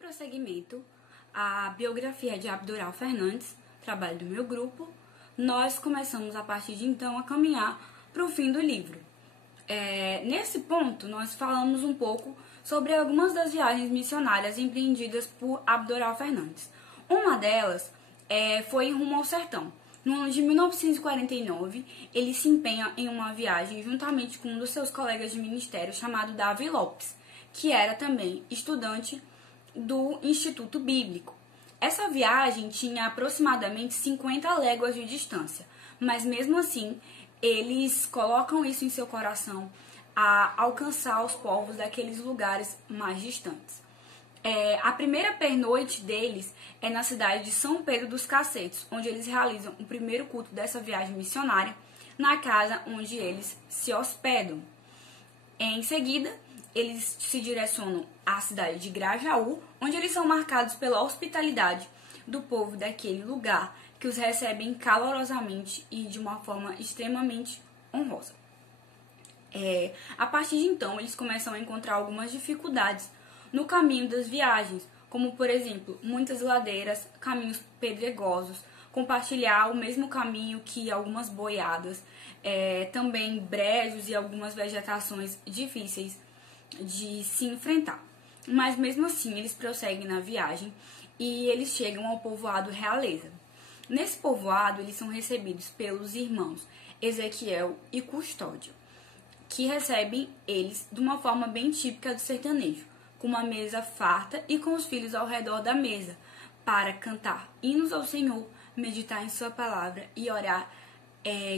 prosseguimento à biografia de Abdoral Fernandes, trabalho do meu grupo, nós começamos a partir de então a caminhar para o fim do livro. Nesse ponto, nós falamos um pouco sobre algumas das viagens missionárias empreendidas por Abdoral Fernandes. Uma delas foi em rumo ao sertão. No ano de 1949, ele se empenha em uma viagem juntamente com um dos seus colegas de ministério chamado Davi Lopes, que era também estudante do Instituto Bíblico. Essa viagem tinha aproximadamente 50 léguas de distância, mas mesmo assim, eles colocam isso em seu coração a alcançar os povos daqueles lugares mais distantes. A primeira pernoite deles é na cidade de São Pedro dos Cacetos, onde eles realizam o primeiro culto dessa viagem missionária, na casa onde eles se hospedam. Em seguida, eles se direcionam à cidade de Grajaú, onde eles são marcados pela hospitalidade do povo daquele lugar, que os recebem calorosamente e de uma forma extremamente honrosa. A partir de então, eles começam a encontrar algumas dificuldades no caminho das viagens, como, por exemplo, muitas ladeiras, caminhos pedregosos, compartilhar o mesmo caminho que algumas boiadas, também brejos e algumas vegetações difíceis de se enfrentar. Mas mesmo assim, eles prosseguem na viagem e eles chegam ao povoado Realeza. Nesse povoado, eles são recebidos pelos irmãos Ezequiel e Custódio, que recebem eles de uma forma bem típica do sertanejo, com uma mesa farta e com os filhos ao redor da mesa, para cantar hinos ao Senhor, meditar em sua palavra e orar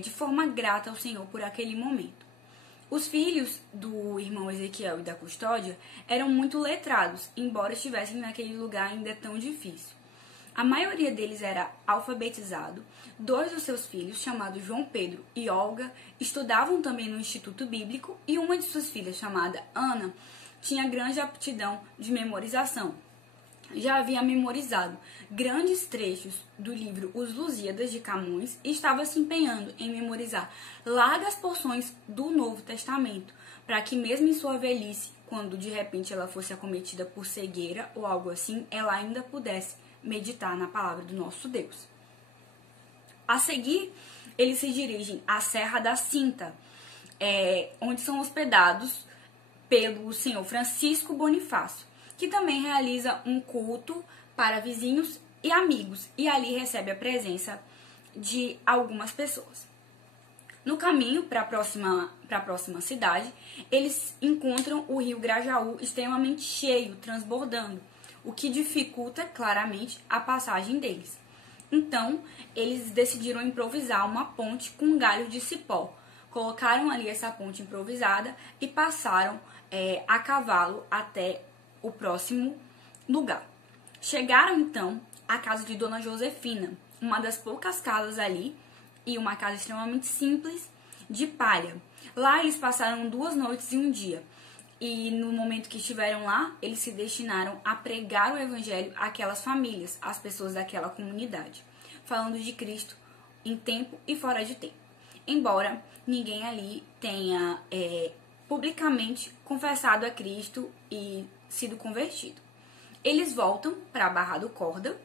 de forma grata ao Senhor por aquele momento. Os filhos do irmão Ezequiel e da Custódia eram muito letrados, embora estivessem naquele lugar ainda tão difícil. A maioria deles era alfabetizado. Dois dos seus filhos, chamados João Pedro e Olga, estudavam também no Instituto Bíblico, e uma de suas filhas, chamada Ana, tinha grande aptidão de memorização. Já havia memorizado grandes trechos do livro Os Lusíadas de Camões e estava se empenhando em memorizar largas porções do Novo Testamento, para que mesmo em sua velhice, quando de repente ela fosse acometida por cegueira ou algo assim, ela ainda pudesse meditar na palavra do nosso Deus. A seguir, eles se dirigem à Serra da Cinta, onde são hospedados pelo senhor Francisco Bonifácio, que também realiza um culto para vizinhos e amigos, e ali recebe a presença de algumas pessoas. No caminho para a próxima cidade, eles encontram o rio Grajaú extremamente cheio, transbordando, o que dificulta claramente a passagem deles. Então, eles decidiram improvisar uma ponte com um galho de cipó. Colocaram ali essa ponte improvisada e passaram a cavalo até o próximo lugar. Chegaram então à casa de Dona Josefina, uma das poucas casas ali, e uma casa extremamente simples, de palha. Lá eles passaram 2 noites e 1 dia, e no momento que estiveram lá, eles se destinaram a pregar o evangelho àquelas famílias, às pessoas daquela comunidade, falando de Cristo em tempo e fora de tempo. Embora ninguém ali tenha publicamente confessado a Cristo e sido convertido. Eles voltam para a Barra do Corda,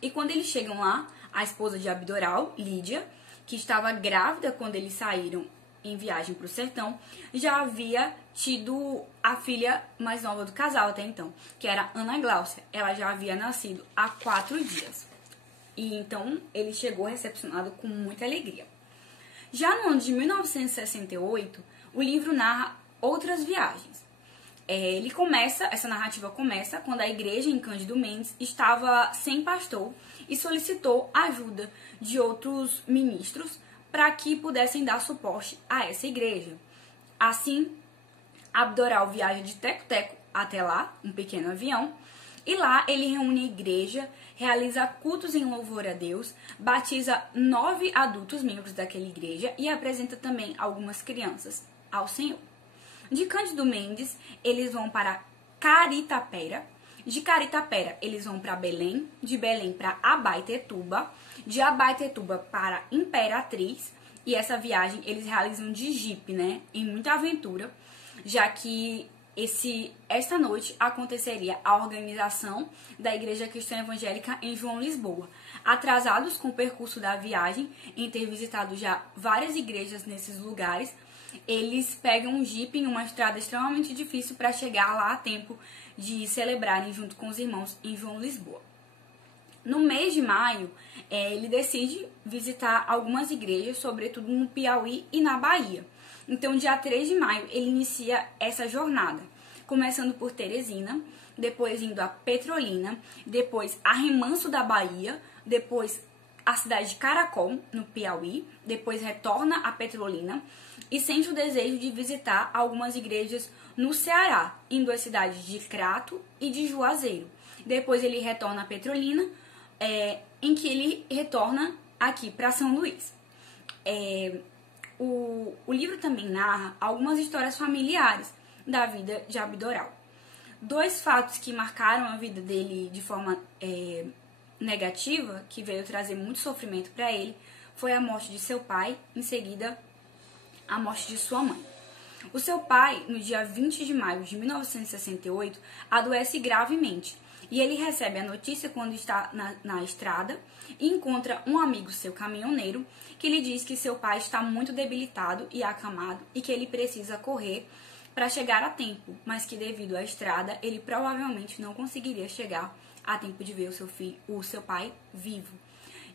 e quando eles chegam lá, a esposa de Abdoral, Lídia, que estava grávida quando eles saíram em viagem para o sertão, já havia tido a filha mais nova do casal até então, que era Ana Gláucia. Ela já havia nascido há 4 dias. E então ele chegou recepcionado com muita alegria. Já no ano de 1968, o livro narra outras viagens. Essa narrativa começa quando a igreja em Cândido Mendes estava sem pastor e solicitou a ajuda de outros ministros para que pudessem dar suporte a essa igreja. Assim, Abdoral viaja de Teco-Teco até lá, um pequeno avião, e lá ele reúne a igreja, realiza cultos em louvor a Deus, batiza 9 adultos membros daquela igreja e apresenta também algumas crianças ao Senhor. De Cândido Mendes, eles vão para Caritapera. De Caritapera, eles vão para Belém. De Belém para Abaetetuba. De Abaetetuba para Imperatriz. E essa viagem eles realizam de jipe, em muita aventura, já que Esta noite aconteceria a organização da Igreja Cristã Evangélica em João Lisboa. Atrasados com o percurso da viagem, em ter visitado já várias igrejas nesses lugares, eles pegam um jipe em uma estrada extremamente difícil para chegar lá a tempo de celebrarem junto com os irmãos em João Lisboa. No mês de maio, ele decide visitar algumas igrejas, sobretudo no Piauí e na Bahia. Então, dia 3 de maio, ele inicia essa jornada, começando por Teresina, depois indo a Petrolina, depois a Remanso da Bahia, depois a cidade de Caracol, no Piauí, depois retorna a Petrolina e sente o desejo de visitar algumas igrejas no Ceará, indo às cidades de Crato e de Juazeiro. Depois ele retorna a Petrolina, em que ele retorna aqui para São Luís. O livro também narra algumas histórias familiares da vida de Abdoral. 2 fatos que marcaram a vida dele de forma negativa, que veio trazer muito sofrimento para ele, foi a morte de seu pai, em seguida a morte de sua mãe. O seu pai, no dia 20 de maio de 1968, adoece gravemente e ele recebe a notícia quando está na estrada e encontra um amigo seu, caminhoneiro, que lhe diz que seu pai está muito debilitado e acamado e que ele precisa correr para chegar a tempo, mas que devido à estrada ele provavelmente não conseguiria chegar a tempo de ver o seu pai vivo.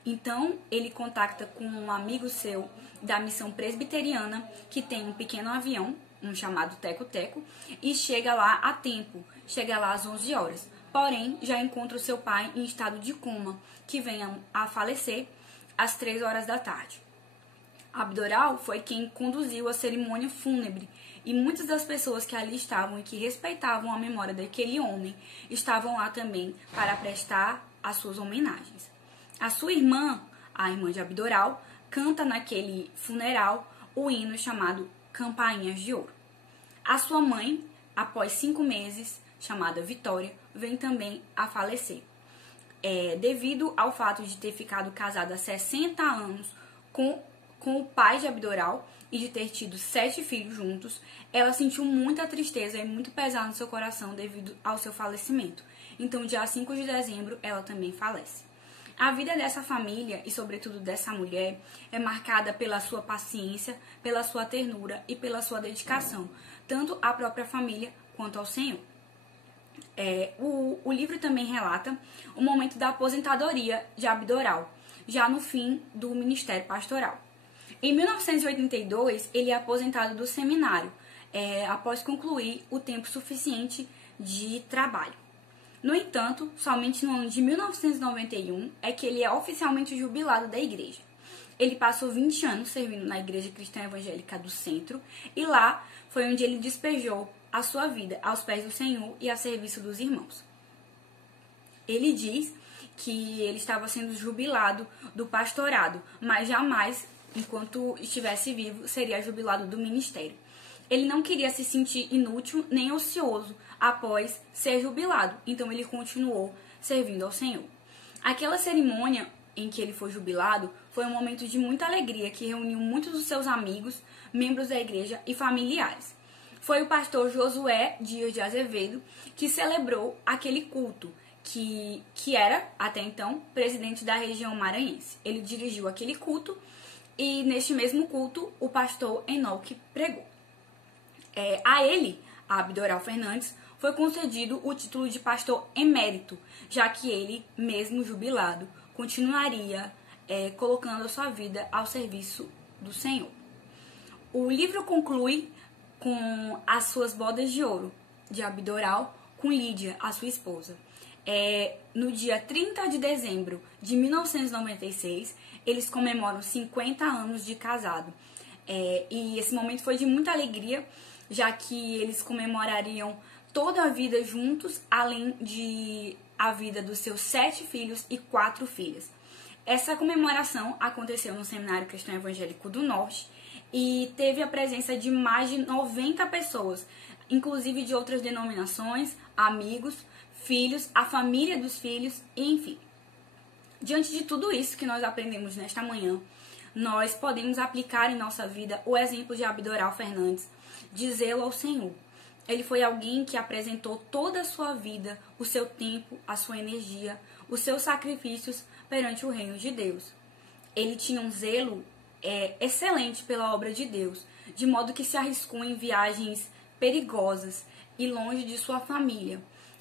Então ele contacta com um amigo seu da missão presbiteriana que tem um pequeno avião, um chamado Teco-Teco, e chega lá a tempo, chega lá às 11 horas. Porém, já encontra o seu pai em estado de coma, que vem a falecer às 3 horas da tarde. Abdoral foi quem conduziu a cerimônia fúnebre e muitas das pessoas que ali estavam e que respeitavam a memória daquele homem estavam lá também para prestar as suas homenagens. A sua irmã, a irmã de Abdoral, canta naquele funeral o hino chamado Campainhas de Ouro. A sua mãe, após 5 meses, chamada Vitória, vem também a falecer. Devido ao fato de ter ficado casada há 60 anos com o pai de Abdoral e de ter tido 7 filhos juntos, ela sentiu muita tristeza e muito pesar no seu coração devido ao seu falecimento. Então, dia 5 de dezembro, ela também falece. A vida dessa família, e sobretudo dessa mulher, é marcada pela sua paciência, pela sua ternura e pela sua dedicação, tanto à própria família quanto ao Senhor. O livro também relata o momento da aposentadoria de Abdoral, já no fim do ministério pastoral. Em 1982, ele é aposentado do seminário, após concluir o tempo suficiente de trabalho. No entanto, somente no ano de 1991 é que ele é oficialmente jubilado da igreja. Ele passou 20 anos servindo na Igreja Cristã Evangélica do Centro e lá foi onde ele despejou a sua vida aos pés do Senhor e a serviço dos irmãos. Ele diz que ele estava sendo jubilado do pastorado, mas jamais, enquanto estivesse vivo, seria jubilado do ministério. Ele não queria se sentir inútil nem ocioso após ser jubilado, então ele continuou servindo ao Senhor. Aquela cerimônia em que ele foi jubilado foi um momento de muita alegria que reuniu muitos dos seus amigos, membros da igreja e familiares. Foi o pastor Josué Dias de Azevedo que celebrou aquele culto, que era, até então, presidente da região maranhense. Ele dirigiu aquele culto e, neste mesmo culto, o pastor Enoque pregou. A ele, a Abdoral Fernandes, foi concedido o título de pastor emérito, já que ele, mesmo jubilado, continuaria colocando a sua vida ao serviço do Senhor. O livro conclui com as suas bodas de ouro de Abdoral com Lídia, a sua esposa. No dia 30 de dezembro de 1996, eles comemoram 50 anos de casado. E esse momento foi de muita alegria, já que eles comemorariam toda a vida juntos, além de a vida dos seus 7 filhos e 4 filhas. Essa comemoração aconteceu no Seminário Cristão Evangélico do Norte e teve a presença de mais de 90 pessoas, inclusive de outras denominações, amigos, filhos, a família dos filhos, enfim. Diante de tudo isso que nós aprendemos nesta manhã, nós podemos aplicar em nossa vida o exemplo de Abdoral Fernandes, de zelo ao Senhor. Ele foi alguém que apresentou toda a sua vida, o seu tempo, a sua energia, os seus sacrifícios perante o reino de Deus. Ele tinha um zelo excelente pela obra de Deus, de modo que se arriscou em viagens perigosas e longe de sua família,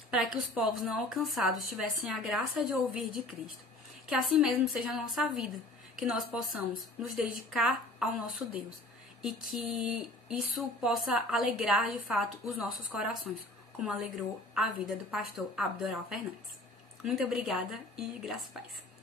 para que os povos não alcançados tivessem a graça de ouvir de Cristo. Que assim mesmo seja a nossa vida, que nós possamos nos dedicar ao nosso Deus e que isso possa alegrar de fato os nossos corações, como alegrou a vida do pastor Abdoral Fernandes. Muito obrigada e graças a Deus.